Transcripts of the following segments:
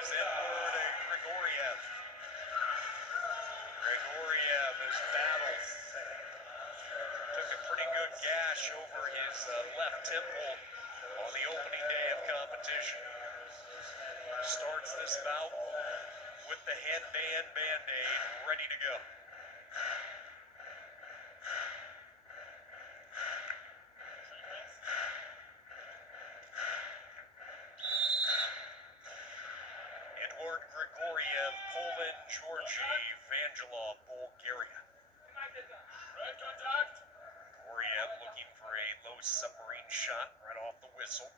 is Edward Gregoriev. Gregoriev has battled. Took a pretty good gash over his left temple on the opening day of competition. Starts this bout with the headband band-aid ready to go. Eդуард Григорьев, Poland, Георгий Вангелов, Bulgaria. Gregoriev looking for a low submarine shot right off the whistle.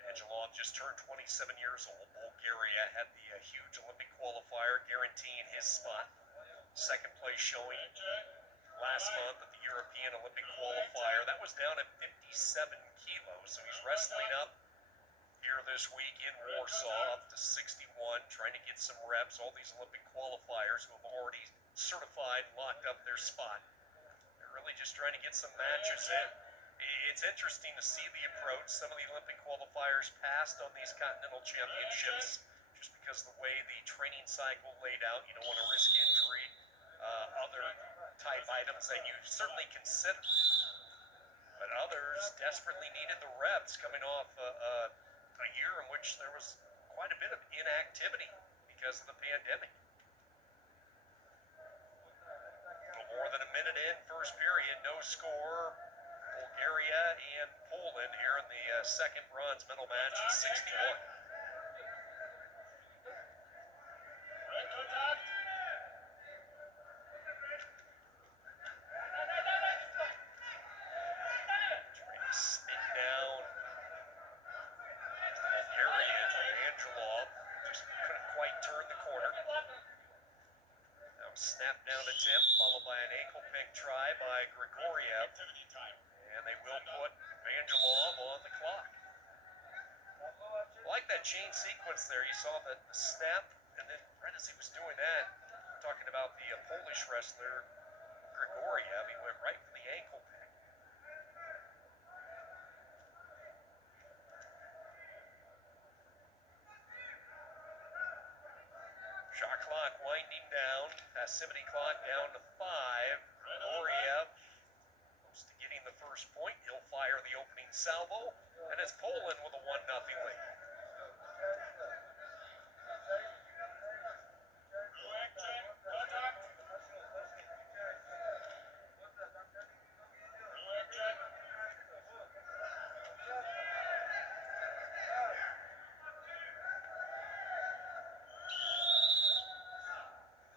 Vangilov just turned 27 years old. Bulgaria had the huge Olympic qualifier guaranteeing his spot. Second place showing last month at the European Olympic qualifier. That was down at 57 kilos, so he's wrestling up here this week in Warsaw up to 61, trying to get some reps. All these Olympic qualifiers who have already certified and locked up their spot. They're really just trying to get some matches in. It's interesting to see the approach. Some of the Olympic qualifiers passed on these continental championships just because of the way the training cycle laid out. You don't want to risk injury, other type items that you certainly consider. But others desperately needed the reps coming off a year in which there was quite a bit of inactivity because of the pandemic. A little more than a minute in, first period, no score. Bulgaria and Poland here in the second bronze medal match at 61. Trying to spin down. Bulgarian Vangilov just couldn't quite turn the corner. Now snap down attempt followed by an ankle pick try by Gregoriev. And they will put Vangilov on the clock. I like that chain sequence there. You saw the snap, and then right as he was doing that, talking about the Polish wrestler Gregoriev, he went right for the ankle pick. Shot clock winding down. Passivity clock down to 5. Gregoriev getting the first point. He'll fire the opening salvo, and it's Poland with a 1-0 lead.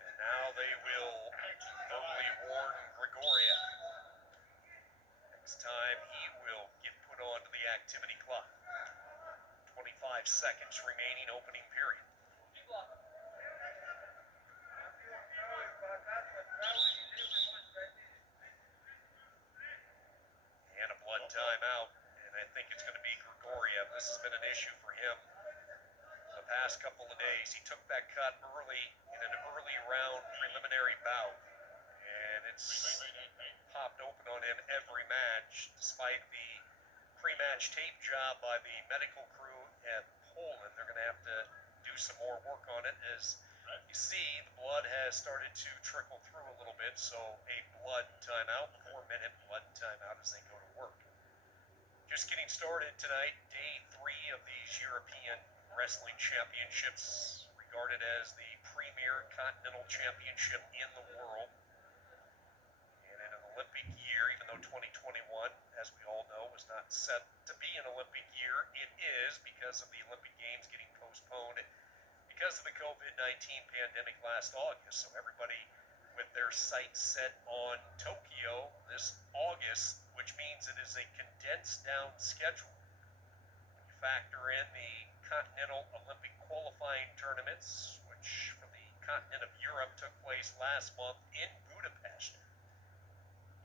And now they will verbally warn Gregoriev. Time he will get put onto the activity clock. 25 seconds remaining opening period. And a blood timeout, and I think it's going to be Gregoriev. This has been an issue for him the past couple of days. He took that cut early in an early round preliminary bout, and it's popped open on him every match, despite the pre-match tape job by the medical crew at Poland. They're going to have to do some more work on it. As you see, the blood has started to trickle through a little bit, so a blood timeout, 4-minute blood timeout as they go to work. Just getting started tonight, day 3 of these European Wrestling Championships, regarded as the premier continental championship in the world. Olympic year, even though 2021, as we all know, was not set to be an Olympic year, it is because of the Olympic Games getting postponed because of the COVID-19 pandemic last August. So everybody with their sights set on Tokyo this August, which means it is a condensed down schedule. When you factor in the Continental Olympic qualifying tournaments, which for the continent of Europe took place last month in Budapest.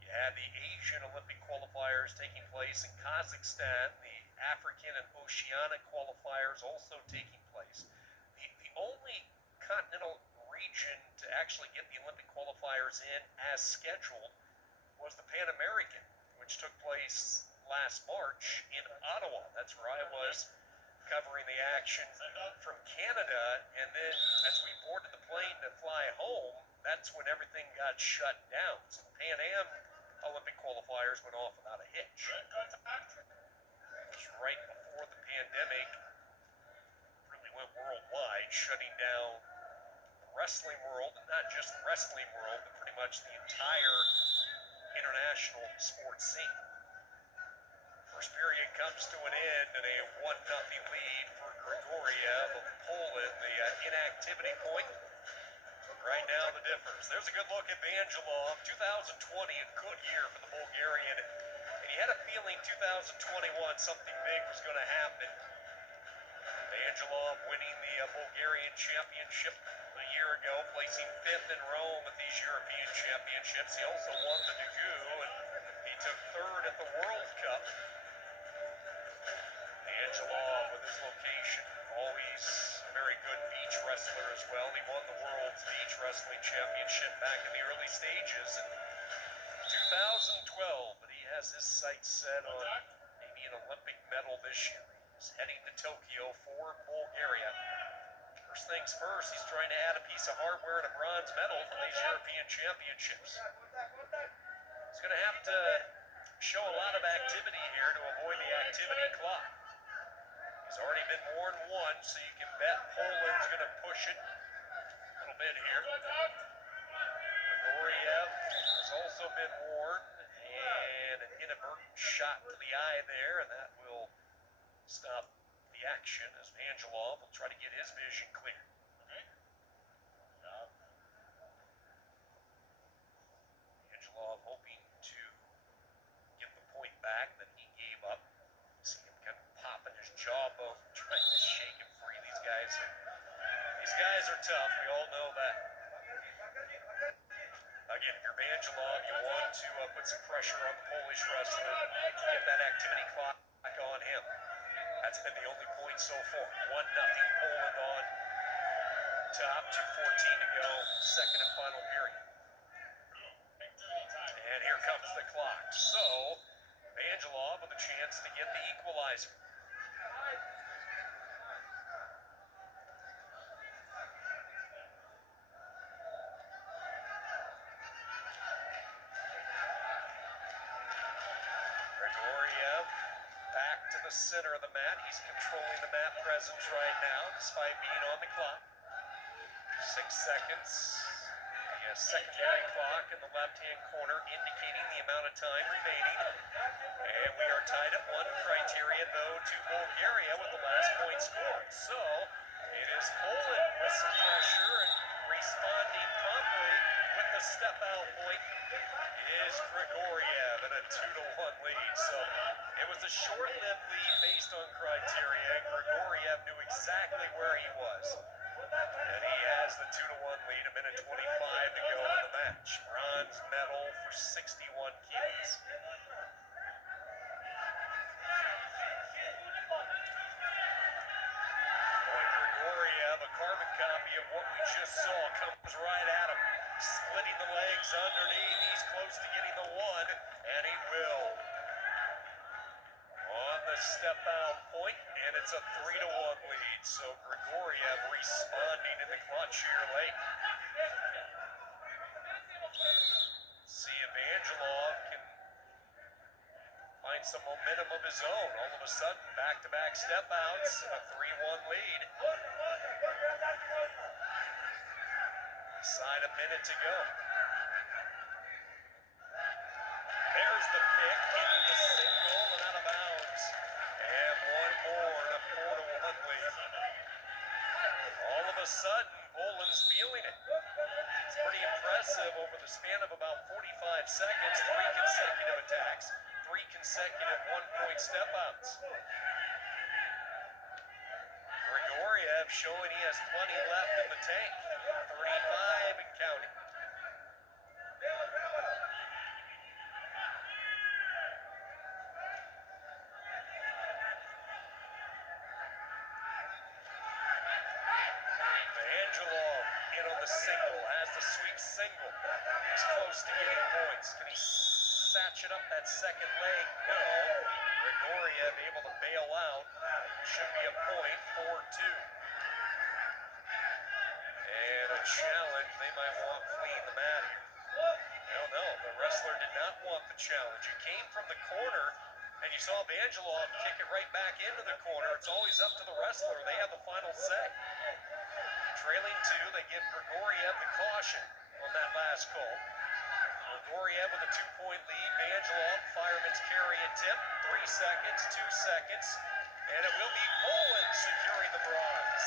You had the Asian Olympic qualifiers taking place in Kazakhstan, the African and Oceanic qualifiers also taking place. The only continental region to actually get the Olympic qualifiers in as scheduled was the Pan American, which took place last March in Ottawa. That's where I was covering the action from Canada. And then as we boarded the plane to fly home, that's when everything got shut down. So the Pan Am Olympic qualifiers went off without a hitch. It was right before the pandemic really went worldwide, shutting down the wrestling world, and not just the wrestling world, but pretty much the entire international sports scene. First period comes to an end and a 1-0 lead for Grigoriev of Poland, the inactivity point. Right now, the difference. There's a good look at Vangilov. 2020, a good year for the Bulgarian. And he had a feeling 2021 something big was going to happen. Vangilov winning the Bulgarian championship a year ago, placing 5th in Rome at these European championships. He also won the Daegu, and he took 3rd at the World Cup. Vangilov, with his location, always a very good beach wrestler as well. He won the World's Beach Wrestling Championship back in the early stages in 2012, but he has his sights set on maybe an Olympic medal this year. He's heading to Tokyo for Bulgaria. First things first, he's trying to add a piece of hardware and a bronze medal from these European championships. He's going to have to show a lot of activity here to avoid the activity clock. He's already been worn one, so you can bet Poland's going to push it a little bit here. Grigoriev has also been worn, and an inadvertent shot to the eye there, and that will stop the action as Vangilov will try to get his vision clear. Vangilov hoping to get the point back that he gave up. See him kind of popping his jawbone, trying to shake him free. These guys are tough. We all know that. Again, if you're Vangilov, you want to put some pressure on the Polish wrestler, get that activity clock back on him. That's been the only point so far. 1-0 Poland on top, 2:14 to go, second and final period. And here comes the clock. So, Vangilov with a chance to get the equalizer. Grigoriev back to the center of the mat. He's controlling the mat presence right now, despite being on the clock. 6 seconds. The secondary clock in the left-hand corner indicating the amount of time remaining. And we are tied at 1, criteria though to Bulgaria with the last point scored. So it is Poland with some pressure and responding promptly with the step-out point is Grigoriev in a 2-1 lead. So it was a short-lived lead based on criteria. Grigoriev knew exactly where he was. And he has the 2-1 lead, a minute 25 to go in the match. Bronze medal for 61 kilos. Boy, Grigoriev, a carbon copy of what we just saw, comes right at him, splitting the legs underneath. He's close to getting the one, and he will. On the step-out point, and it's a 3-1 lead. So Grigoriev responding in the clutch here late. See if Vangilov can find some momentum of his own. All of a sudden, back-to-back step-outs and a 3-1 lead. Inside a minute to go. There's the pick into the single and out of bounds. And one more and a 4-1 lead. All of a sudden, Poland's feeling it. It's pretty impressive over the span of about 45 seconds. 3 consecutive attacks, 3 consecutive one-point step-outs. Grigoriev showing he has plenty left in the tank. 35 and counting. Vangilov in on the single, has the sweep single. He's close to getting points. Can he satch it up that second leg? No. Grigoriev able to bail out. Should be a point, 4-2. And a challenge. They might want to clean the mat here. No, the wrestler did not want the challenge. It came from the corner, and you saw Vangelov kick it right back into the corner. It's always up to the wrestler. They have the final say. Trailing 2, they give Grigoriev the caution on that last call. Grigoriev with a 2-point lead. Vangelov, fireman's carry and tip. 3 seconds, 2 seconds. And it will be Poland securing the bronze.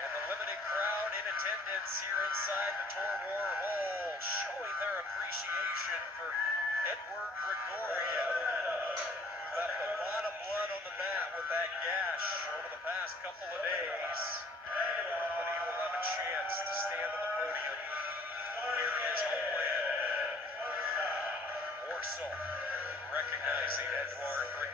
And the limited crowd in attendance here inside the Torwar Hall showing their appreciation for Edward Gregoriev, who left a lot of blood on the mat with that gash over the past couple of days. But he will have a chance to stand on the podium here in his homeland. Warsaw recognizing Edward Gregoriev.